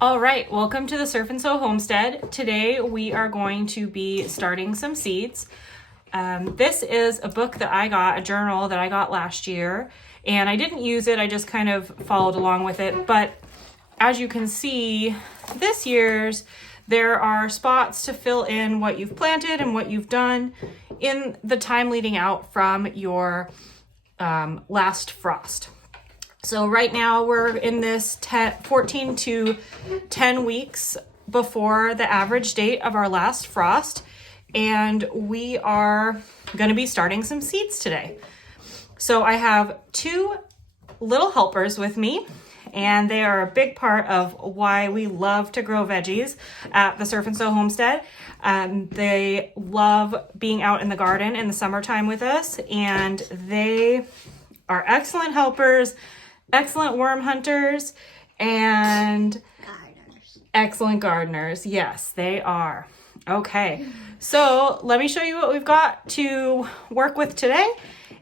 All right, welcome to the Surf and Sow Homestead. Today we are going to be starting some seeds. This is a book that I got, a journal that I got last year, and I didn't use it, I just kind of followed along with it. But as you can see, this year's, there are spots to fill in what you've planted and what you've done in the time leading out from your last frost. So right now we're in this 14 to 10 weeks before the average date of our last frost, and we are going to be starting some seeds today. So I have two little helpers with me, and they are a big part of why we love to grow veggies at the Surf and Sow Homestead. They love being out in the garden in the summertime with us, and they are excellent helpers, excellent worm hunters, and excellent gardeners. Yes, they are. Okay, so let me show you what we've got to work with today,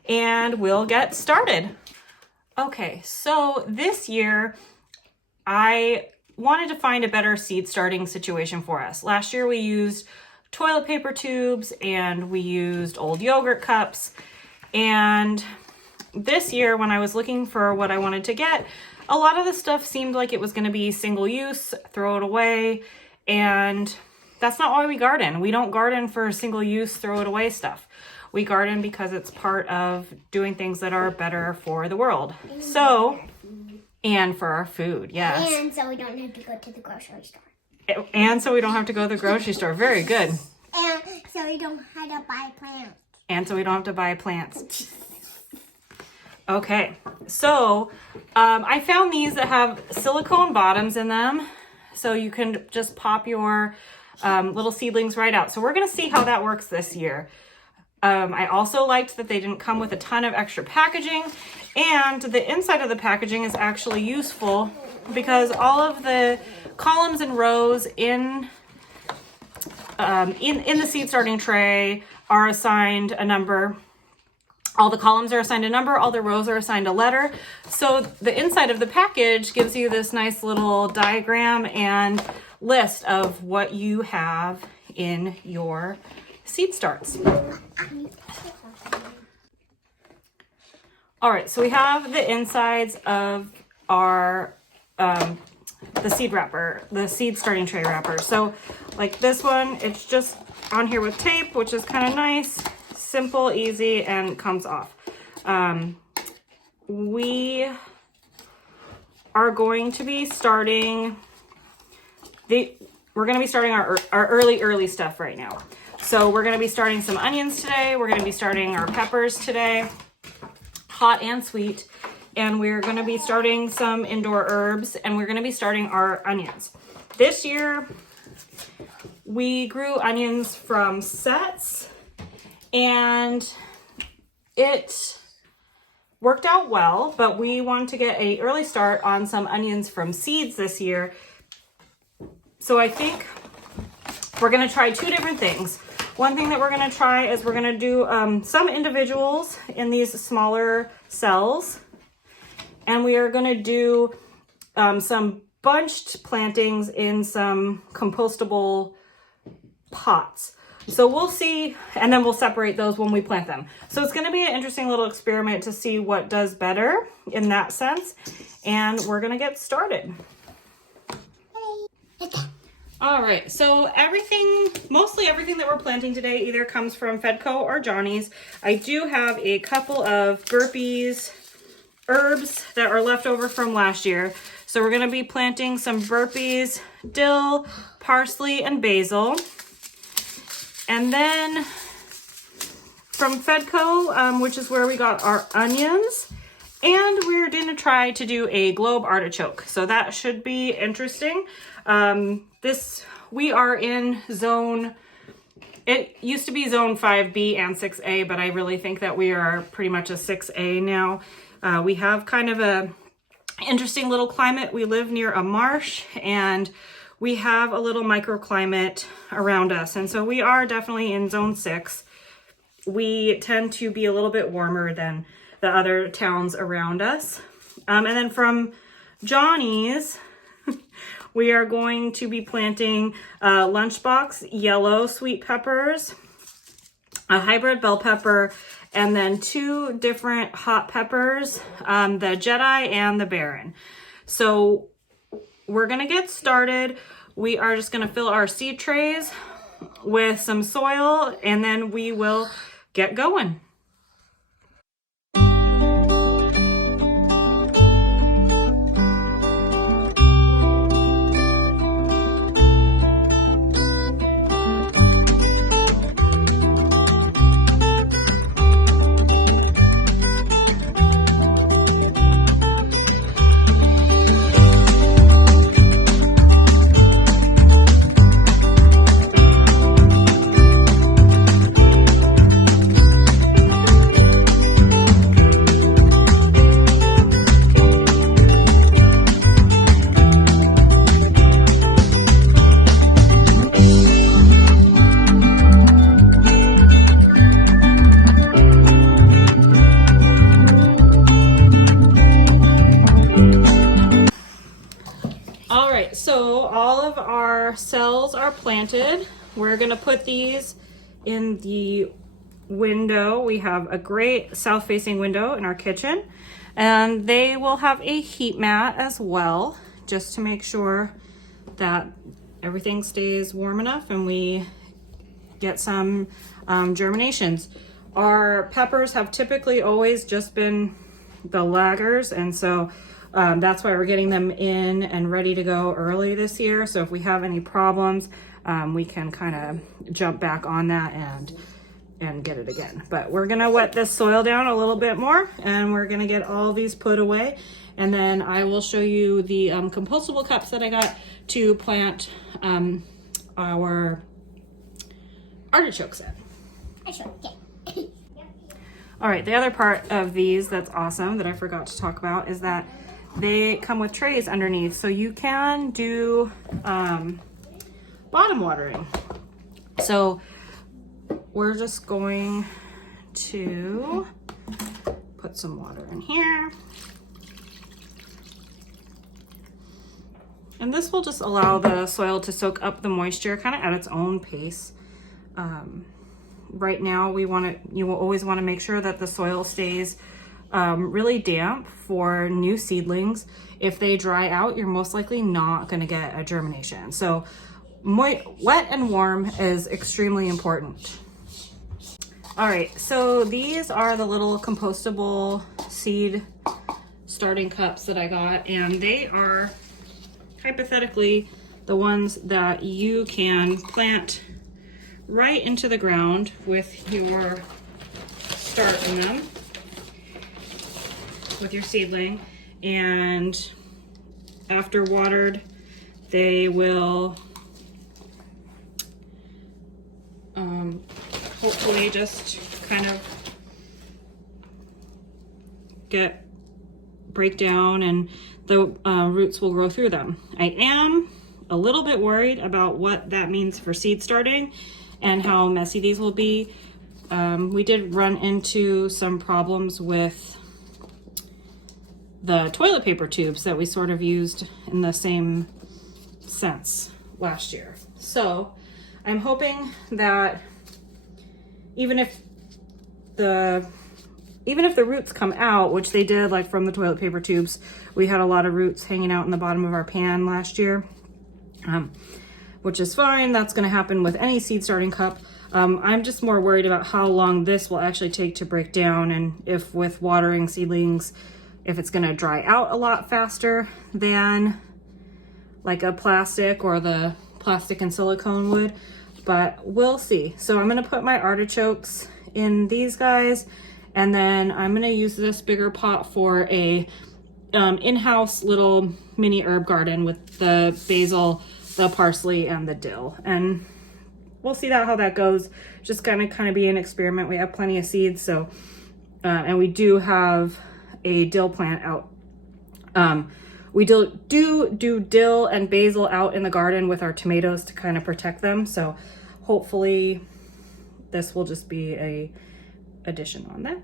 and we'll get started. Okay, so this year I wanted to find a better seed starting situation for us. Last year we used toilet paper tubes and we used old yogurt cups, and this year when I was looking for what I wanted to get, a lot of the stuff seemed like it was going to be single use, throw it away, and that's not why we garden. We don't garden for single use, throw it away stuff. We garden because it's part of doing things that are better for the world. And for our food, yes. And so we don't have to go to the grocery store. And so we don't have to go to the grocery store. Very good. And so we don't have to buy plants. And so we don't have to buy plants. Okay, so I found these that have silicone bottoms in them, so you can just pop your little seedlings right out. So we're going to see how that works this year. I also liked that they didn't come with a ton of extra packaging, and the inside of the packaging is actually useful because all of the columns and rows in the seed starting tray are assigned a number. All the columns are assigned a number, all the rows are assigned a letter. So the inside of the package gives you this nice little diagram and list of what you have in your seed starts. All right, so we have the insides of our the seed wrapper, the seed starting tray wrapper. So like this one, it's just on here with tape, which is kind of nice. Simple, easy, and comes off. We are going to be starting our early stuff right now. So we're going to be starting some onions today. We're going to be starting our peppers today, hot and sweet. And we're going to be starting some indoor herbs, and we're going to be starting our onions. This year, we grew onions from sets, and it worked out well, but we want to get an early start on some onions from seeds this year. So I think we're going to try two different things. One thing that we're going to try is we're going to do some individuals in these smaller cells, and we are going to do some bunched plantings in some compostable pots. So we'll see, and then we'll separate those when we plant them. So it's going to be an interesting little experiment to see what does better in that sense. And we're going to get started. All right, so mostly everything that we're planting today either comes from Fedco or Johnny's. I do have a couple of burpees herbs that are left over from last year. So we're going to be planting some burpees, dill, parsley, and basil. And then from Fedco, which is where we got our onions, and we're going to try to do a globe artichoke. So that should be interesting. We are in it used to be zone 5B and 6A, but I really think that we are pretty much a 6A now. We have kind of a interesting little climate. We live near a marsh, and we have a little microclimate around us. And so we are definitely in zone 6. We tend to be a little bit warmer than the other towns around us. And then from Johnny's, we are going to be planting lunchbox yellow sweet peppers, a hybrid bell pepper, and then 2 different hot peppers, the Jedi and the Baron. So we're gonna get started. We are just gonna fill our seed trays with some soil, and then we will get going. All right, so all of our cells are planted. We're gonna put these in the window. We have a great south-facing window in our kitchen, and they will have a heat mat as well, just to make sure that everything stays warm enough and we get some germinations. Our peppers have typically always just been the laggers, and so that's why we're getting them in and ready to go early this year. So if we have any problems, we can kind of jump back on that and get it again. But we're gonna wet this soil down a little bit more, and we're gonna get all these put away. And then I will show you the compostable cups that I got to plant our artichokes in. I should get. All right, the other part of these that's awesome that I forgot to talk about is that they come with trays underneath, so you can do bottom watering. So we're just going to put some water in here. And this will just allow the soil to soak up the moisture kind of at its own pace. Right now, you will always want to make sure that the soil stays really damp for new seedlings. If they dry out, you're most likely not going to get a germination. So wet and warm is extremely important. All right, so these are the little compostable seed starting cups that I got, and they are hypothetically the ones that you can plant right into the ground with your start in them, with your seedling, and after watered, they will hopefully just kind of break down, and the roots will grow through them. I am a little bit worried about what that means for seed starting and how messy these will be. We did run into some problems with the toilet paper tubes that we sort of used in the same sense last year. So I'm hoping that even if the roots come out, which they did, like from the toilet paper tubes, we had a lot of roots hanging out in the bottom of our pan last year, which is fine. That's going to happen with any seed starting cup. I'm just more worried about how long this will actually take to break down, and if with watering seedlings, if it's going to dry out a lot faster than like a plastic or the plastic and silicone would, but we'll see. So I'm going to put my artichokes in these guys, and then I'm going to use this bigger pot for a in-house little mini herb garden with the basil, the parsley, and the dill. And we'll see how that goes. Just gonna kind of be an experiment. We have plenty of seeds, so and we do have a dill plant out. We do dill and basil out in the garden with our tomatoes to kind of protect them. So hopefully this will just be a addition on that.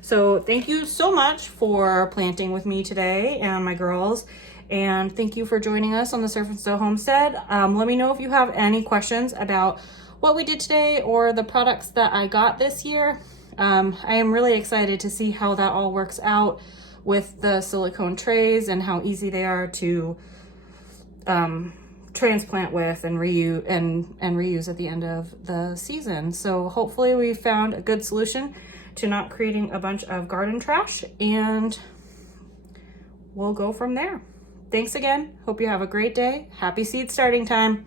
So thank you so much for planting with me today and my girls. And thank you for joining us on the Surf and Stow Homestead. Let me know if you have any questions about what we did today or the products that I got this year. I am really excited to see how that all works out with the silicone trays and how easy they are to transplant with and reuse at the end of the season. So hopefully we found a good solution to not creating a bunch of garden trash, and we'll go from there. Thanks again. Hope you have a great day. Happy seed starting time.